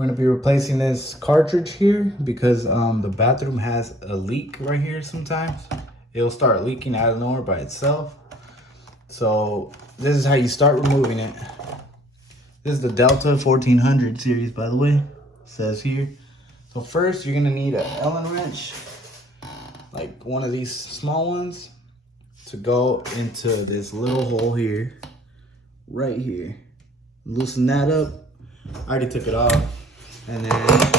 We're going to be replacing this cartridge here because the bathroom has a leak right here sometimes. It'll start leaking out of nowhere by itself. So this is how you start removing it. This is the Delta 1400 series, by the way. It says here. So first you're going to need an Allen wrench, like one of these small ones, to go into this little hole here, right here. Loosen that up. I already took it off. And then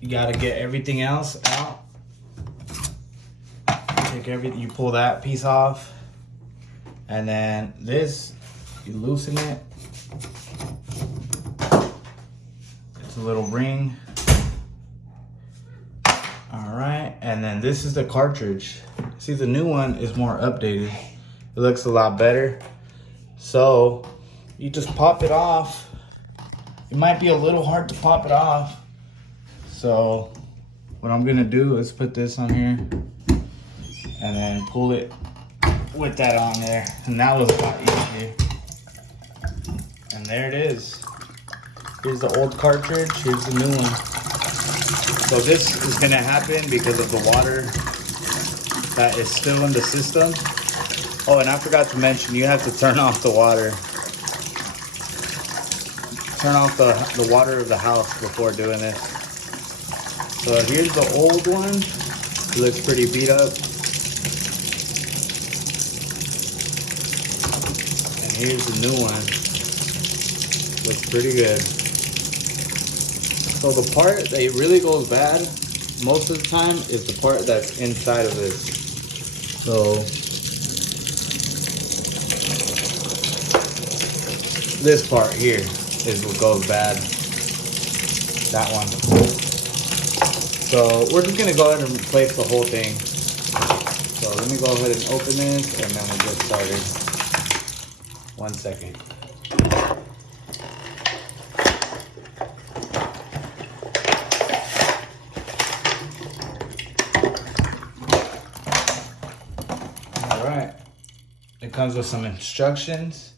you gotta get everything else out. Take everything, you pull that piece off. And then this, you loosen it. It's a little ring. All right, and then this is the cartridge. See, the new one is more updated. It looks a lot better. So you just pop it off. It might be a little hard to pop it off. So what I'm gonna do is put this on here and then pull it with that on there. And that was a lot easier. And there it is. Here's the old cartridge, here's the new one. So this is gonna happen because of the water that is still in the system. Oh, and I forgot to mention, you have to turn off the water. Turn off the water of the house before doing this. So here's the old one. It looks pretty beat up. And here's the new one. Looks pretty good. So the part that really goes bad most of the time is the part that's inside of this. So this part here is what goes bad. That one. So we're just gonna go ahead and replace the whole thing. So let me go ahead and open this and then we'll get started. 1 second. All right. It comes with some instructions.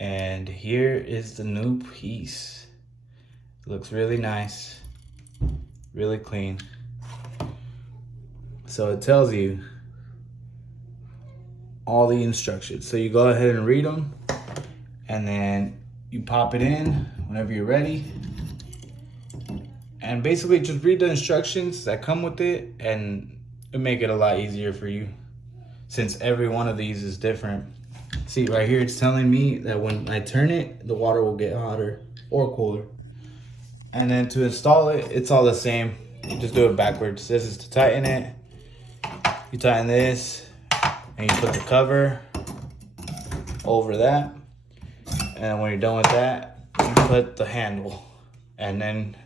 And here is the new piece. It looks really nice, really clean. So it tells you all the instructions. So you go ahead and read them, and then you pop it in whenever you're ready. And basically just read the instructions that come with it, and it'll make it a lot easier for you since every one of these is different. See, right here, it's telling me that when I turn it, the water will get hotter or cooler. And then to install it, it's all the same. You just do it backwards. This is to tighten it. You tighten this, and you put the cover over that. And when you're done with that, you put the handle. And then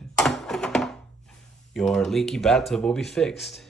your leaky bathtub will be fixed.